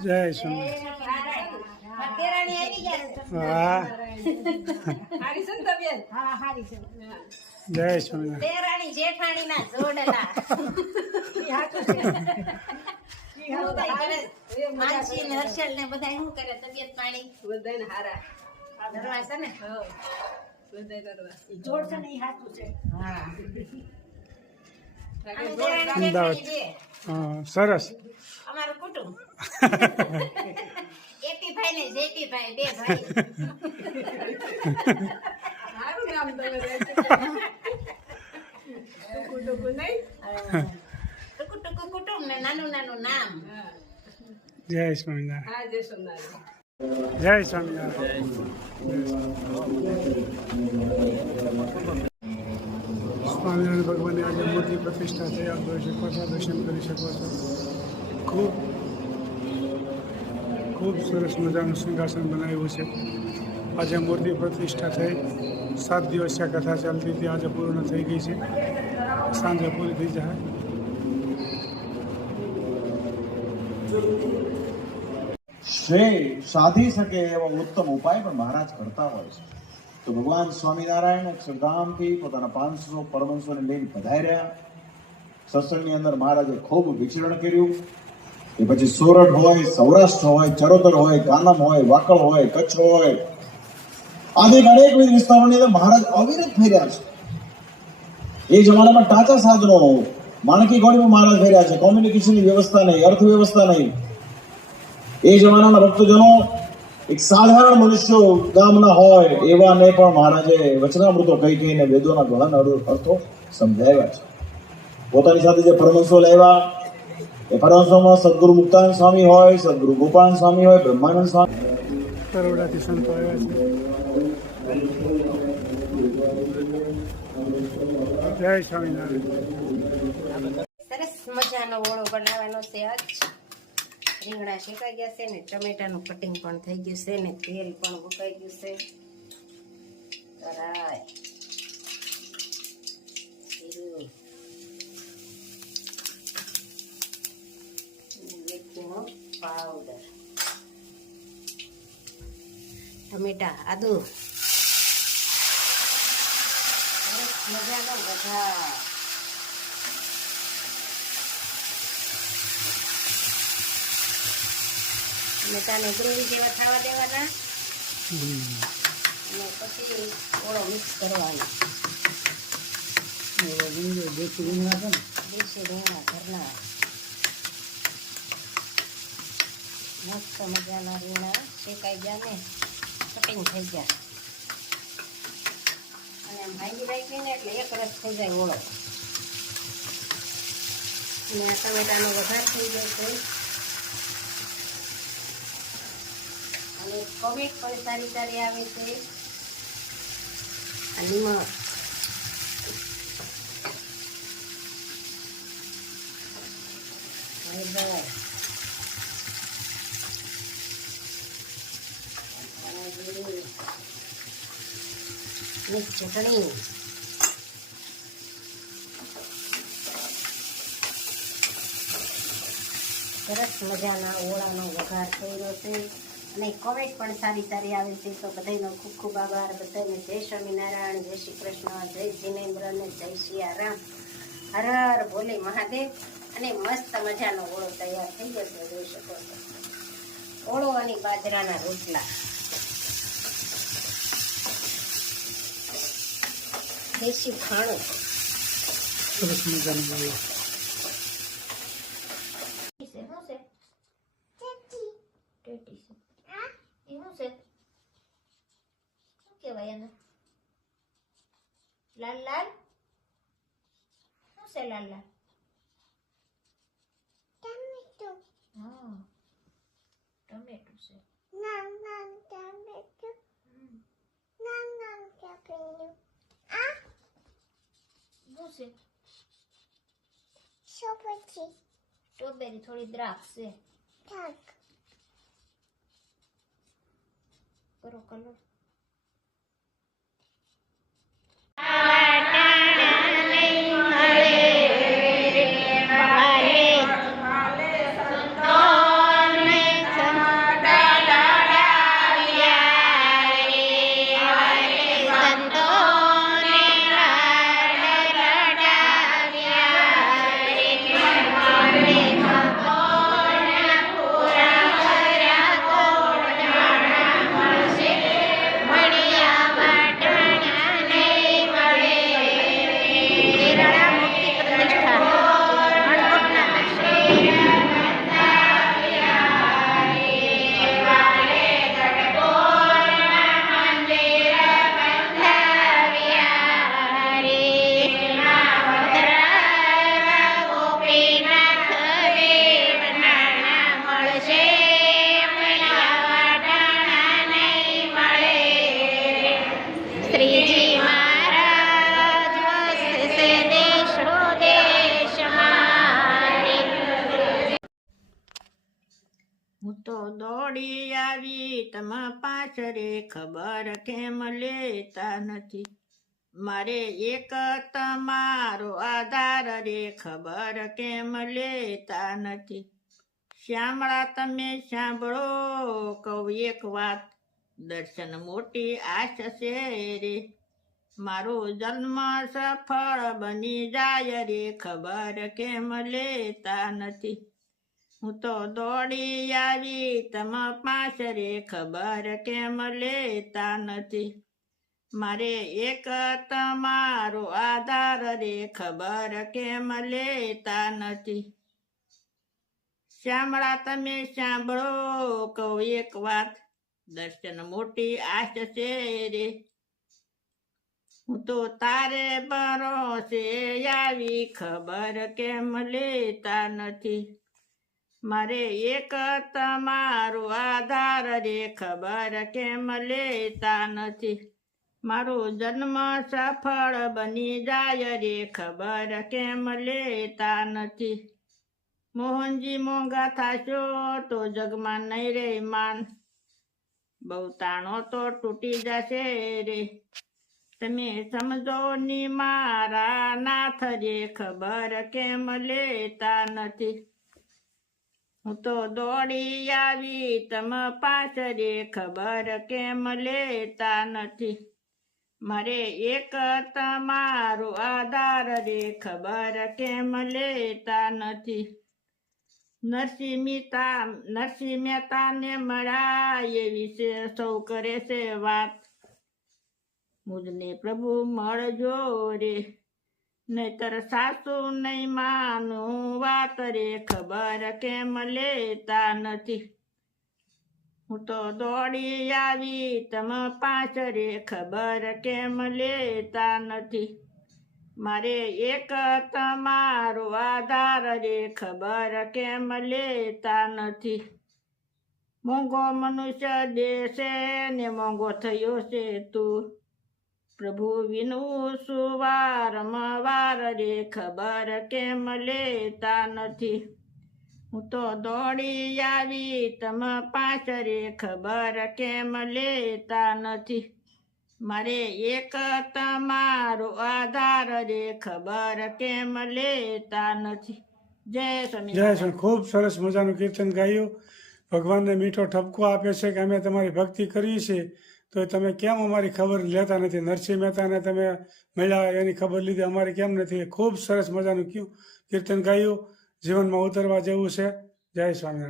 જય સ્વામી તેરાણી આવી ગયા હા જય ના હર્ષલ ને બધા શું કરે તબિયત પાણી બધાને ને જોડ છે ને એ હાચું છે હા. અમદાવાદ. હા સરસ. અમારું કુટુંબ. એપી ભાઈ ને જેપી ભાઈ. બે ભાઈ સારું નામ નહીં? ટુકુ કુટુંબ ને નાનું નાનું નામ. જય સ્વામિનારાયણ. હા જય સોમનાથ જય સ્વામિનારાયણ. સ્વામિનારાયણ. આજે મૂર્તિ પ્રતિષ્ઠા થઈ આપ જોઈ શકો દર્શન કરી શકો છો. ખૂબ ખૂબ સરસ મજાનું સિંહાસન બનાવ્યું છે. આજે મૂર્તિ પ્રતિષ્ઠા થઈ. સાત દિવસ આ કથા ચાલતી હતી. આજે પૂર્ણ થઈ ગઈ છે. સાંજે પૂરી થઈ જાય. શ્રેય સાધી શકે એવો ઉત્તમ ઉપાય પણ મહારાજ કરતા હોય છે. તો ભગવાન સ્વામિનારાયણ અક્ષરધામથી પોતાના પાંચસો પરમંશોને લઈને પધાર્યા. સત્સંગની અંદર મહારાજે ખૂબ વિચરણ કર્યું. એ પછી સોરઠ હોય, સૌરાષ્ટ્ર હોય, ચરોતર હોય કાનમ હોય, વાકળ હોય, કચ્છ હોય, આદિ અનેકવિધ વિસ્તારોની અંદર મહારાજ અવિરત ફેર્યા છે. એ જમાનામાં ટાચા સાધનો, માણકી ગોળીમાં મહારાજ ફેર્યા છે. કોમ્યુનિકેશનની વ્યવસ્થા નહીં, અર્થવ્યવસ્થા નહીં. એ જમાનાના ભક્તજનો એક સાધારણ મનુષ્યો ગામના હોય એવાને પણ મહારાજે વચનામૃતો કહી કહીને વેદોના ઘણા અર્થો સમજાવ્યા છે. પોતાની સાથે જે પરમંશો લેવા એ પરમંશોમાં સદગુરુ મુક્તાન સ્વામી હોય સદગુરુ ગોપાલ સ્વામી હોય બ્રહ્માનંદ સ્વામી તરોડાથી સંતો આવ્યા છે. જય સ્વામિનારાયણ. સરસ મજાનો ઓળો બનાવવાનો છે આજ. રીંગણા શેકાઈ ગયા છે ને ટમેટાનું કટિંગ પણ થઈ ગયું છે ને તેલ પણ મુકાઈ ગયું છે. કરાય. પાવડર. ટમેટા, આદુ. મજાનો વઘાર ટમેટાને ગ્રીન જેવા થવા દેવાના. અને પછી ઓળો મિક્સ કરવાનો. દેશી રીંગણા ઘરના. મસ્ત મજાના રીંગણા. શેકાઈ ગયા ને કટિંગ થઈ ગયા. અને ભાંગી રાખીને એટલે એક રસ થઈ જાય ઓળો. અને આ ટમેટાનો વઘાર થઈ ગયો છે. અને કોમેન્ટ પણ સારી સારી આવે છે. ચટણી. સરસ મજાના ઓળાનો વઘાર રહ્યો છે. અને કોમેન્ટ પણ સારી સારી આવે છે તો બધાનો ખૂબ ખૂબ આભાર. બધાને જય સ્વામિનારાયણ જય શ્રી કૃષ્ણ જય જિનેન્દ્ર અને જય સિયારામ હર હર ભોલે મહાદેવ. અને મસ્ત મજાનો ઓળો તૈયાર થઈ જશે જોઈ શકો છો. ઓળો અને બાજરાના રોટલા. દેશી ખાણું. સરસ મજાનું ઓળો. છે શું છે? ટેટી છે. એ શું છે શું કહેવાય એને લાલ લાલ શું છે લાલ લાલ ટમેટો હા ટમેટો છે નામ નામ ટમેટો નામ નામ ટમેટો આ શું છે સોપટી. સ્ટ્રોબેરી થોડી દ્રાક્ષ છે Tag. કરો કલર દોડી આવી, તમા પાછરે ખબર કેમ લેતા નથી? મારે એક તમારો આધાર રે, ખબર કેમ લેતા નથી? શ્યામળા, તમે સાંભળો, કહું એક વાત. દર્શન મોટી આશ છે રે. મારો જન્મ સફળ બની જાય રે, ખબર કેમ લેતા નથી? હું તો દોડી આવી તમ પાછરે ખબર કેમ લેતા નથી? મારે એક તમારો આધાર રે ખબર કેમ લેતા નથી? શ્યામળા, તમે સાંભળો કહું એક વાત. દર્શન મોટી આશ છે રે. હું તો તારે ભરોસે આવી, ખબર કેમ લેતા નથી? મારે એક તમારો આધાર રે ખબર કેમ લેતા નથી? મારો જન્મ સફળ બની જાય રે ખબર કેમ લેતા નથી? મોહનજી મોંઘા થાશો તો જગમાં નહીં રે માન. બહુ તાણો તો તૂટી જશે રે. તમે સમજો ની મારા નાથ રે ખબર કેમ લેતા નથી? હું તો દોડી આવી, તમ પાછરે ખબર કેમ લેતા નથી? મારે એક તમારો આધાર રે, ખબર કેમ લેતા નથી? નરસિંહ મહેતા નરસિંહ મહેતાને મળ્યા એ વિશે સૌ કરે છે વાત. મુજને પ્રભુ મળજો રે. નહીતર સાસુ નહીં માનું વાત રે, ખબર કેમ લેતા નથી. હું તો દોડી આવી તમ રે, ખબર કેમ લેતા નથી. મારે એક તમારો આધાર રે, ખબર કેમ લેતા નથી. મોંઘો મનુષ્ય દેશે ને મોંઘો થયો છે તું. પ્રભુ વિનું સુવારમવાર રે ખબર કેમ લેતા નથી? હું તો દોડી આવી તમ પાછરે ખબર કેમ લેતા નથી? મારે એક તમારો આધાર રે ખબર કેમ લેતા નથી? જય સ્વામી જય સ્વામી. ખૂબ સરસ મજાનું કીર્તન ગાયું. ભગવાનને મીઠો ઠપકો આપે છે કે અમે તમારી ભક્તિ કરી છે તો તમે કેમ અમારી ખબર લેતા નથી? નરસિંહ મહેતાને તમે મળ્યા, એની ખબર લીધી. અમારી કેમ નથી? ખૂબ સરસ મજાનું કયું કીર્તન ગાયું. જીવનમાં ઉતરવા જેવું છે. જય સ્વામિનારાયણ.